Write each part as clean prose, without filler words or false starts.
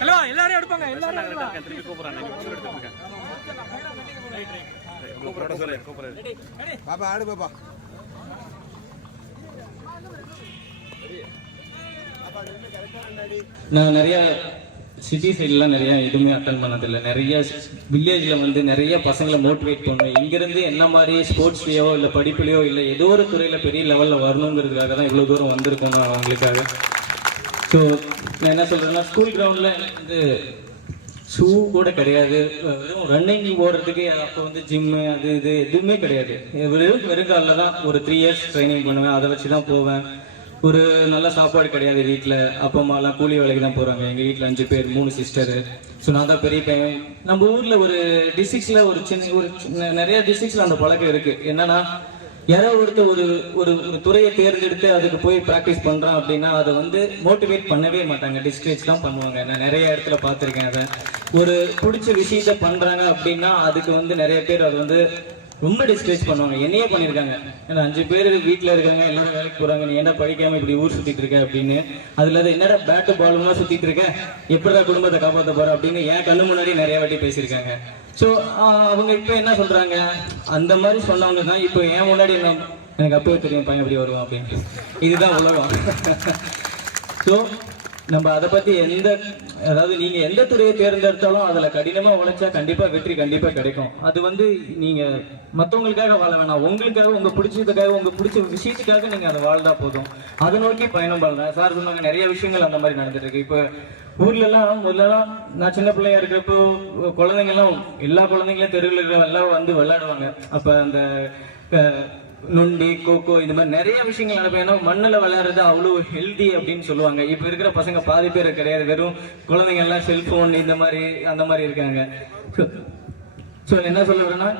Hello எல்லாரும் எடுப்பாங்க, எல்லாரும் திருப்பி கூப்பிடுறாங்க. பாப்பா ஆடு பாப்பா. நான் நிறைய சிட்டி சைட்லாம் நிறைய எதுவுமே அட்டன் பண்ணதில்லை. நிறைய வில்லேஜில் வந்து நிறைய பசங்களை மோட்டிவேட் பண்ணுவேன். இங்கேருந்து என்ன மாதிரி ஸ்போர்ட்ஸ்லேயோ இல்லை படிப்புலையோ இல்லை ஏதோ ஒரு துறையில் பெரிய லெவலில் வரணுங்கிறதுக்காக தான் இவ்வளோ தூரம் வந்திருக்கோம் நான் அவங்களுக்காக. ஸோ நான் என்ன சொல்கிறேன்னா, ஸ்கூல் கிரவுண்டில் வந்து ஷூ கூட கிடையாது, வெறும் ரன்னிங் ஓடுறதுக்கு அப்போ வந்து ஜிம்மு அது இது எதுவுமே கிடையாது. வெறும் காலில் தான் ஒரு 3 இயர்ஸ் ட்ரைனிங் பண்ணுவேன், அதை வச்சு தான் போவேன். ஒரு நல்ல சாப்பாடு கிடையாது வீட்டில். அப்பா அம்மாலாம் கூலி வேலைக்கு தான் போகிறாங்க. எங்கள் வீட்டில் 5 பேர், 3 சிஸ்டரு. ஸோ நான் தான் பெரிய பையன். நம்ம ஊரில் ஒரு டிஸ்ட்ரிக்ஸில் நிறைய டிஸ்ட்ரிக்ஸில் அந்த பழக்கம் இருக்குது. என்னன்னா, யாரோ ஒரு ஒரு துறையை தேர்ந்தெடுத்து அதுக்கு போய் ப்ராக்டிஸ் பண்ணுறான் அப்படின்னா அதை வந்து மோட்டிவேட் பண்ணவே மாட்டாங்க, டிஸ்கரேஜ் தான் பண்ணுவாங்க. நான் நிறைய இடத்துல பார்த்துருக்கேன். அதை ஒரு பிடிச்ச விஷயத்த பண்ணுறாங்க அப்படின்னா அதுக்கு வந்து நிறைய பேர் அது வந்து ரொம்ப டிஸ்கரேஜ் பண்ணுவாங்க. என்னையே பண்ணியிருக்காங்க. ஏன்னா 5 பேர் வீட்டில் இருக்காங்க, எல்லாரும் வேலைக்கு போகிறாங்க, நீ என்ன படிக்காமல் இப்படி ஊர் சுற்றிட்டு இருக்க அப்படின்னு. அதில் அது என்னடா பேட்டு பாலுமா சுற்றிட்டு இருக்க, எப்படிதான் குடும்பத்தை காப்பாற்ற போகிற அப்படின்னு என் கண்ணு முன்னாடி நிறைய வாட்டி பேசியிருக்காங்க. ஸோ அவங்க இப்போ என்ன சொல்கிறாங்க, அந்த மாதிரி சொன்னவங்க தான் இப்போ என் முன்னாடி எனக்கு அப்பவே தெரியும் பையன் எப்படி வருவான் அப்படின்னு. இதுதான் உலகம். ஸோ நம்ம அதை பற்றி அதாவது நீங்கள் எந்த துறையை தேர்ந்தெடுத்தாலும் அதில் கடினமாக உழைச்சா கண்டிப்பாக வெற்றி கண்டிப்பாக கிடைக்கும். அது வந்து நீங்கள் மற்றவங்களுக்காக வாழ வேணாம், உங்களுக்காக, உங்கள் பிடிச்சதுக்காக, உங்கள் பிடிச்ச விஷயத்துக்காக நீங்கள் அதை வாழ்ந்தா போதும். அதை நோக்கி பயணம் பண்ணுறேன். சார் சொன்னாங்க நிறைய விஷயங்கள் அந்த மாதிரி நடந்துட்டு இருக்கு. இப்போ ஊர்லலாம் முதல்லலாம் நான் சின்ன பிள்ளையா இருக்கிறப்போ குழந்தைங்கள்லாம் எல்லா குழந்தைங்களும் தெருவில் எல்லாம் வந்து விளையாடுவாங்க. அப்போ அந்த நொண்டி, கோகோ, இந்த மாதிரி நிறைய விஷயங்கள் நடக்கும். ஏன்னா மண்ணில் விளையாடுறது அவ்வளோ ஹெல்தி அப்படின்னு சொல்லுவாங்க. இப்போ இருக்கிற பசங்க பாதி பேர் கிடையாது, வெறும் குழந்தைங்க எல்லாம் செல்போன் இந்த மாதிரி அந்த மாதிரி இருக்காங்க. ஸோ என்ன சொல்ல வரேன்னா,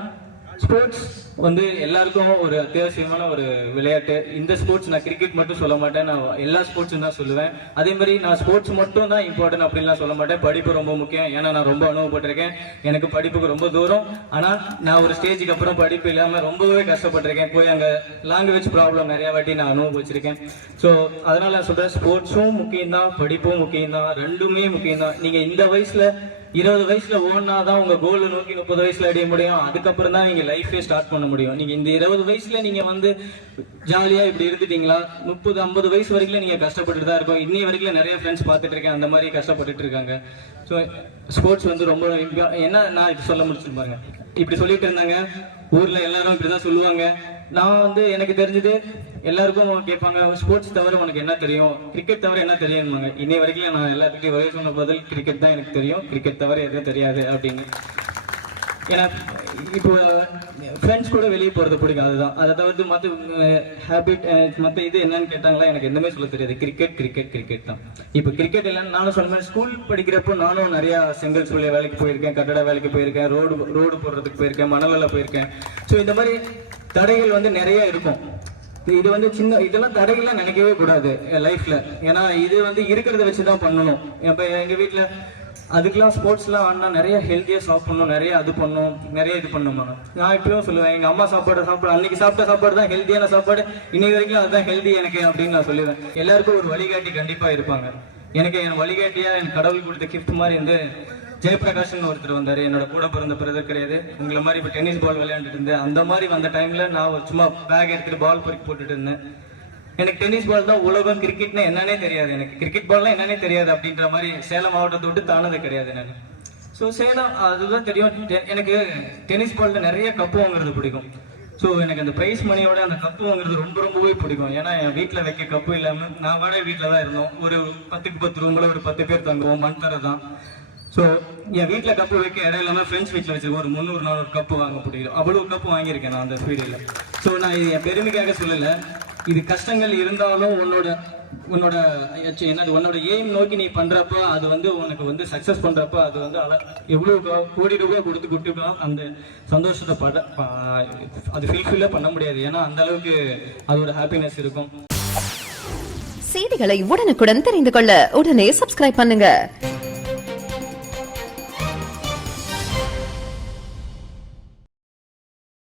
ஸ்போர்ட்ஸ் வந்து எல்லாருக்கும் ஒரு அத்தியாவசியமான ஒரு விளையாட்டு. இந்த ஸ்போர்ட்ஸ் நான் கிரிக்கெட் மட்டும் சொல்ல மாட்டேன், நான் எல்லா ஸ்போர்ட்ஸும் தான் சொல்லுவேன். அதே மாதிரி நான் ஸ்போர்ட்ஸ் மட்டும் தான் இம்பார்ட்டன்ட் அப்படின்லாம் சொல்ல மாட்டேன். படிப்பு ரொம்ப முக்கியம். ஏன்னா நான் ரொம்ப அனுபவப்பட்டிருக்கேன். எனக்கு படிப்புக்கு ரொம்ப தூரம். ஆனால் நான் ஒரு ஸ்டேஜுக்கு அப்புறம் படிப்பு இல்லாமல் ரொம்பவே கஷ்டப்பட்டிருக்கேன். போய் அங்கே லாங்குவேஜ் ப்ராப்ளம் நிறைய வாட்டி நான் அனுபவிச்சிருக்கேன். ஸோ அதனால நான் சொல்கிறேன், ஸ்போர்ட்ஸும் முக்கியம்தான், படிப்பும் முக்கியம்தான், ரெண்டுமே முக்கியம்தான். நீங்கள் இந்த வயசில் 20 வயசுல ஓடினாதான் உங்க கோலை நோக்கி 30 வயசுல அடைய முடியும். அதுக்கப்புறம் தான் நீங்க லைஃபே ஸ்டார்ட் பண்ண முடியும். நீங்க இந்த 20 வயசுல நீங்க வந்து ஜாலியா இப்படி இருந்துட்டீங்களா, 30-50 வயசு வரைக்கும் நீங்க கஷ்டப்பட்டுட்டு தான் இருக்கும். இன்னி வரைக்கும் நிறைய ஃப்ரெண்ட்ஸ் பார்த்துட்டு இருக்கேன், அந்த மாதிரி கஷ்டப்பட்டுட்டு இருக்காங்க. ஸோ ஸ்போர்ட்ஸ் வந்து ரொம்ப என்ன நான் இப்ப சொல்ல முடிச்சு பாருங்க. இப்படி சொல்லிட்டு இருந்தாங்க, ஊர்ல எல்லாரும் இப்படிதான் சொல்லுவாங்க. நான் வந்து எனக்கு தெரிஞ்சது எல்லாருக்கும் கேட்பாங்க, ஸ்போர்ட்ஸ் தவிர உனக்கு என்ன தெரியும், கிரிக்கெட் தவிர என்ன தெரியும்வாங்க. இன்னை வரைக்கும் நான் எல்லாத்துக்கிட்டையும் வயசு சொன்ன பதில் கிரிக்கெட் தான் எனக்கு தெரியும், கிரிக்கெட் தவிர எதுவும் தெரியாது அப்படின்னு. ஏன்னா இப்போ ஃப்ரெண்ட்ஸ் கூட வெளியே போகிறது பிடிக்கும், அதுதான். அதை தவிர்த்து மற்ற ஹேபிட் மற்ற இது என்னன்னு கேட்டாங்களா, எனக்கு எதுவுமே சொல்ல தெரியாது. கிரிக்கெட் கிரிக்கெட் கிரிக்கெட் தான். இப்போ கிரிக்கெட் இல்லைன்னு நானும் சொன்னேன். ஸ்கூல் படிக்கிறப்போ நானும் நிறையா செங்கல் சூழ்நிலை வேலைக்கு போயிருக்கேன், கட்டட வேலைக்கு போயிருக்கேன், ரோடு போடுறதுக்கு போயிருக்கேன், மணலில் போயிருக்கேன். ஸோ இந்த மாதிரி தடைகள் வந்து நிறைய இருக்கும். இது வந்து இதெல்லாம் தடைகள்லாம் நினைக்கவே கூடாது லைஃப்ல. ஏன்னா இது வந்து இருக்கிறத வச்சுதான் பண்ணணும். இப்போ எங்க வீட்டுல அதுக்கெல்லாம் ஸ்போர்ட்ஸ்லாம் ஆனா நிறைய ஹெல்த்தியா சாப்பிடணும், நிறைய அது பண்ணணும், நிறைய இது பண்ணணும். நான் இப்பயும் சொல்லுவேன், எங்க அம்மா சாப்பாடு அன்னைக்கு சாப்பிட்ட சாப்பாடு தான் ஹெல்த்தியான சாப்பாடு, இன்னைக்கு வரைக்கும் அதுதான் ஹெல்த்தி எனக்கு அப்படின்னு நான் சொல்லுவேன். எல்லாருக்கும் ஒரு வழிகாட்டி கண்டிப்பா இருப்பாங்க. எனக்கு என் வழிகாட்டியா என் கடவுள் கொடுத்த கிஃப்ட் மாதிரி வந்து ஜெயபிரகாஷ்னு ஒருத்தர் வந்தாரு. என்னோட கூட பிறந்த பிரதர் கிடையாது. உங்களை மாதிரி இப்போ டென்னிஸ் பால் விளையாண்டுட்டு இருந்தேன். அந்த மாதிரி வந்த டைம்ல நான் சும்மா பேக் எடுத்துட்டு பால் பொறுக்கி போட்டுட்டு இருந்தேன். எனக்கு டென்னிஸ் பால் தான் உலகம், கிரிக்கெட்னா என்னன்னே தெரியாது, எனக்கு கிரிக்கெட் பால்லாம் என்னன்னே தெரியாது அப்படின்ற மாதிரி சேலம் மாவட்டத்தை விட்டு தானது கிடையாது நான். ஸோ சேலம் அதுதான் தெரியும். எனக்கு டென்னிஸ் பால்ல நிறைய கப்பு வாங்குறது பிடிக்கும். ஸோ எனக்கு அந்த ப்ரைஸ் மணியோட அந்த கப்பு வாங்குறது ரொம்பவே பிடிக்கும். ஏன்னா என் வீட்டில் வைக்க கப்பு இல்லாமல் நான் வாடகை வீட்டில் தான் இருந்தோம். ஒரு 10க்கு 10 ரூம்ல ஒரு 10 பேர் தங்குவோம், மண் தர தான். ஸோ என் வீட்டில் கப்பு வைக்க இடம் இல்லாமல் ஃப்ரெண்ட்ஸ் வீட்டில் வச்சிருக்கோம். ஒரு 300-400 கப்பு வாங்க பிடிக்கும். அவ்வளோ கப்பு வாங்கியிருக்கேன் நான் அந்த ஃபீல்டில். ஸோ நான் இது என் பெருமைக்காக சொல்லலை. இது கஷ்டங்கள் இருந்தாலும் உன்னோட உன்னோட எய்ம் நோக்கி நீ பண்றப்ப அது வந்து உனக்கு வந்து சக்சஸ் பண்றப்ப அது வந்து எவ்வளவு கோடி ரூபாய் கொடுத்துக்கலாம் அந்த சந்தோஷத்தை அது ஃபுல்ஃபில்ல பண்ண முடியாது. ஏன்னா அந்த அளவுக்கு அதோட ஹாப்பினஸ் இருக்கும். செய்திகளை உடனுக்குடன் தெரிந்து கொள்ள உடனே சப்ஸ்கிரைப் பண்ணுங்க.